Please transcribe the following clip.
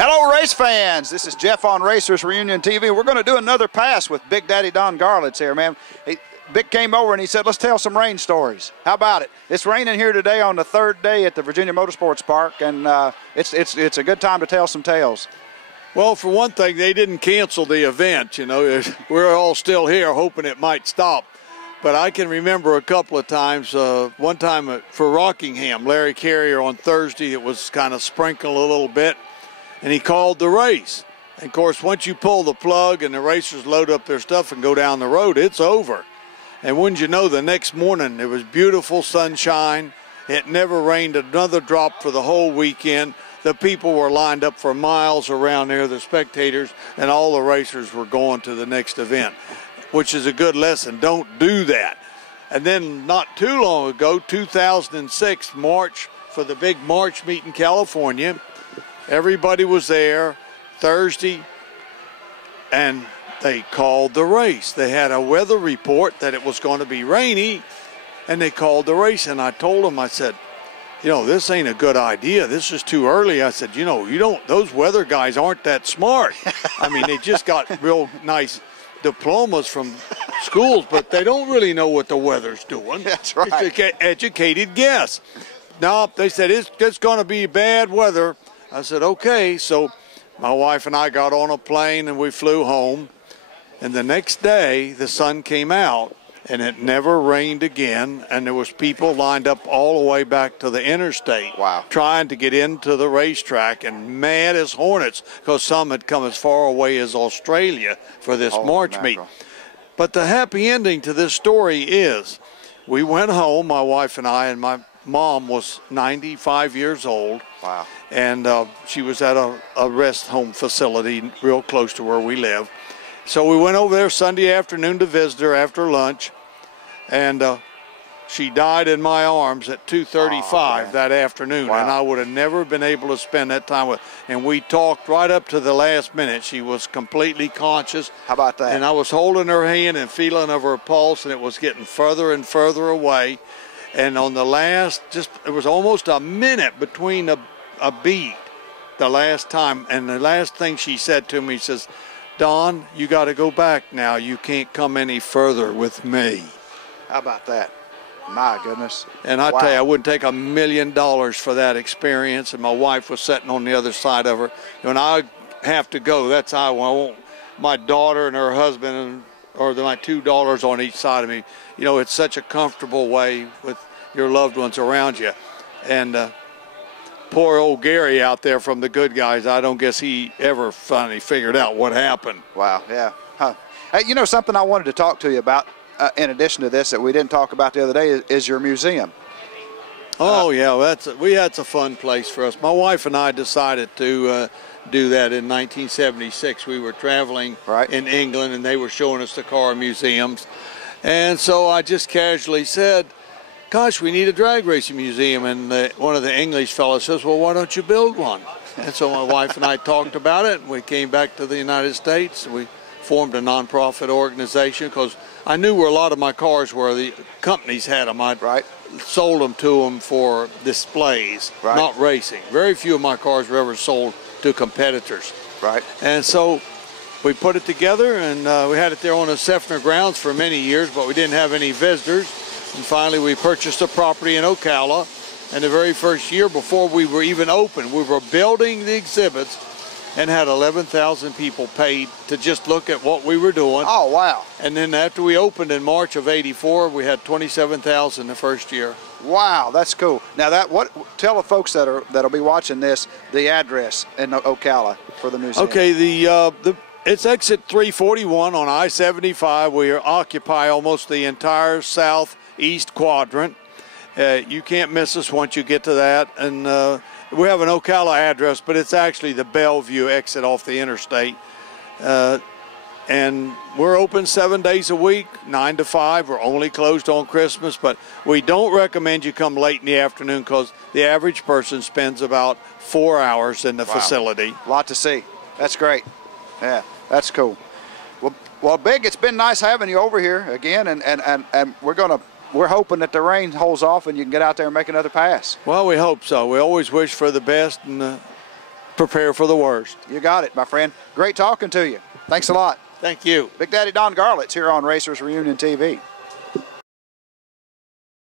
Hello, race fans. This is Jeff on Racers Reunion TV. We're going to do another pass with Big Daddy Don Garlits here, man. Big came over and he said, let's tell some rain stories. How about it? It's raining here today on the third day at the Virginia Motorsports Park, and it's a good time to tell some tales. Well, for one thing, they didn't cancel the event. You know, we're all still here hoping it might stop. But I can remember a couple of times, one time for Rockingham, Larry Carrier on Thursday, it was kind of sprinkling a little bit, and he called the race. And of course, once you pull the plug and the racers load up their stuff and go down the road, it's over. And wouldn't you know, the next morning, it was beautiful sunshine. It never rained another drop for the whole weekend. The people were lined up for miles around there, the spectators, and all the racers were going to the next event, which is a good lesson. Don't do that. And then not too long ago, 2006, March, for the big March meet in California, everybody was there Thursday, and they called the race. They had a weather report that it was going to be rainy, and they called the race. And I told them, I said, you know, this ain't a good idea. This is too early. I said, you know, those weather guys aren't that smart. I mean, they just got real nice diplomas from schools, but they don't really know what the weather's doing. That's right. It's an educated guess. No, they said, it's going to be bad weather. I said, okay. So my wife and I got on a plane and we flew home. And the next day, the sun came out, and it never rained again, and there was people lined up all the way back to the interstate. Wow. Trying to get into the racetrack and mad as hornets because some had come as far away as Australia for this March meet. But the happy ending to this story is we went home, my wife and I, and my mom was 95 years old. Wow. And she was at a rest home facility real close to where we live. So we went over there Sunday afternoon to visit her after lunch, and she died in my arms at 2:35 that afternoon. Wow. And I would have never been able to spend that time with her. And we talked right up to the last minute. She was completely conscious. How about that? And I was holding her hand and feeling of her pulse, and it was getting further and further away. And on the last, it was almost a minute between a beat the last time. And the last thing she said to me, says, Don, you got to go back now. You can't come any further with me. How about that? My goodness. And I tell you, I wouldn't take $1 million for that experience. And my wife was sitting on the other side of her. When I have to go, that's how I want my daughter and her husband, or my two daughters on each side of me. You know, it's such a comfortable way with your loved ones around you. And poor old Gary out there from the Good Guys, I don't guess he ever finally figured out what happened. Wow, yeah. Huh. Hey, you know, something I wanted to talk to you about, in addition to this, that we didn't talk about the other day, is your museum. Oh, yeah, that's a fun place for us. My wife and I decided to do that in 1976. We were traveling in England, and they were showing us the car museums. And so I just casually said, gosh, we need a drag racing museum. And one of the English fellows says, well, why don't you build one? And so my wife and I talked about it, and we came back to the United States. We formed a nonprofit organization because I knew where a lot of my cars were. The companies had them. I'd sold them to them for displays, not racing. Very few of my cars were ever sold to competitors. Right. And so we put it together, and we had it there on the Seffner grounds for many years, but we didn't have any visitors. And finally, we purchased a property in Ocala. And the very first year, before we were even open, we were building the exhibits and had 11,000 people paid to just look at what we were doing. Oh, wow. And then after we opened in March of '84, we had 27,000 the first year. Wow, that's cool. Now, tell the folks that'll be watching this the address in Ocala for the museum. Okay, it's exit 341 on I-75. We occupy almost the entire southeast quadrant. You can't miss us once you get to that. And we have an Ocala address, but it's actually the Bellevue exit off the interstate. And we're open 7 days a week, 9 to 5. We're only closed on Christmas, but we don't recommend you come late in the afternoon because the average person spends about 4 hours in the facility. A lot to see. That's great. Yeah, that's cool. Well, Big, it's been nice having you over here again, and we're hoping that the rain holds off and you can get out there and make another pass. Well, we hope so. We always wish for the best, and prepare for the worst. You got it, my friend. Great talking to you. Thanks a lot. Thank you. Big Daddy Don Garlits here on Racers Reunion TV.